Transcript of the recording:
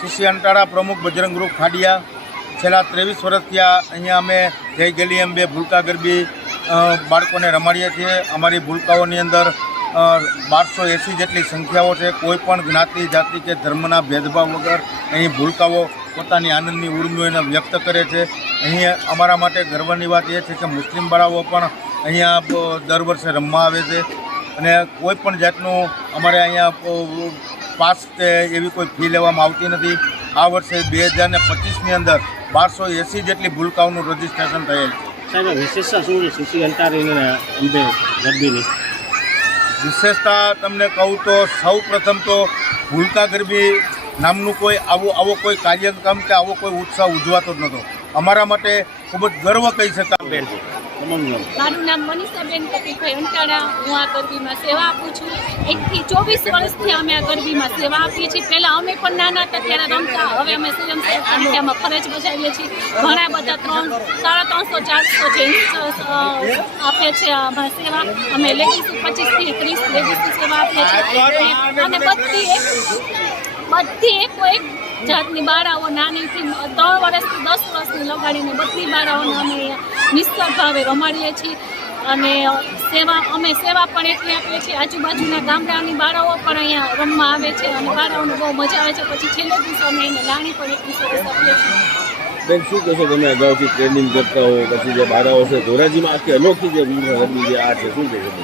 શિશી અંટાળા પ્રમુખ બજરંગ ગ્રુપ ખાડિયા છેલ્લા 23 વર્ષથી અહીંયા અમે જય ગેલી અંબે ભૂલકા ગરબી બાળકોને રમાડીએ છીએ। અમારી ભૂલકાઓની અંદર 1280 જેટલી સંખ્યાઓ છે। કોઈ પણ જ્ઞાતિ જાતિ કે ધર્મના ભેદભાવ વગર અહીં ભૂલકાઓ પોતાની આનંદની ઉર્મિઓને વ્યક્ત કરે છે। અહીં અમારા માટે ગર્વની વાત એ છે કે મુસ્લિમ બાળાઓ પણ અહીંયા દર વર્ષે રમવા આવે છે અને કોઈ પણ જાતનું અમારે અહીંયા પાસ કે એવી કોઈ ફી લેવામાં આવતી નથી। આ વર્ષે 2025ની અંદર 1280 જેટલી ભૂલકાઓનું રજીસ્ટ્રેશન થયેલ છે। સાહેબ, વિશેષતા શું છે શિશી અંટાળા અંબે ગરબીની? વિશેષતા તમને કહું તો સૌ પ્રથમ તો ભૂલકા ગરબી નામનું કોઈ આવો કોઈ કાર્યક્રમ કે આવો કોઈ ઉત્સવ ઉજવાતો જ નહોતો। અમારા માટે ખૂબ જ ગર્વ કહી શકાય। મારું નામ મનીષાબેન કપીભાઈ અંટાળા। હું આ ગરબીમાં સેવા આપું છું। 1 થી 24 વર્ષથી અમે આ ગરબીમાં સેવા આપીએ છીએ। પહેલાં અમે પણ નાના હતા ત્યારે રમતા, હવે અમે સ્વયંસેવક સંખ્યામાં ફરજ બજાવીએ છીએ। ઘણા બધા 350, 400 જેન્ટ્સ આપે છે આમાં સેવા। અમે લેડીઝ 25 થી 30 લેડીઝની સેવા આપીએ છીએ અને બધી એક જાતની બાળાઓ નાનીથી 3 વર્ષથી 10 વર્ષની લગાડીને બધી બાળાઓને અમે નિસ્તર ભાવે રમાડીએ છીએ અને અમે સેવા પણ એટલી આપીએ છીએ। આજુબાજુના ગામડાની બાળાઓ પણ અહીંયા રમવા આવે છે અને બાળાઓને બહુ મજા આવે છે। પછી છેલ્લે દિવસે અમે એને લાણી પણ એટલી સરસ આપીએ છીએ। બેન, શું કહેશો તમે અગાઉથી ટ્રેનિંગ કરતા હો, પછી જે બાળાઓ છે ધોરાજીમાં આખી અનોખી જે ગરબી જે આ છે, શું કહેશો?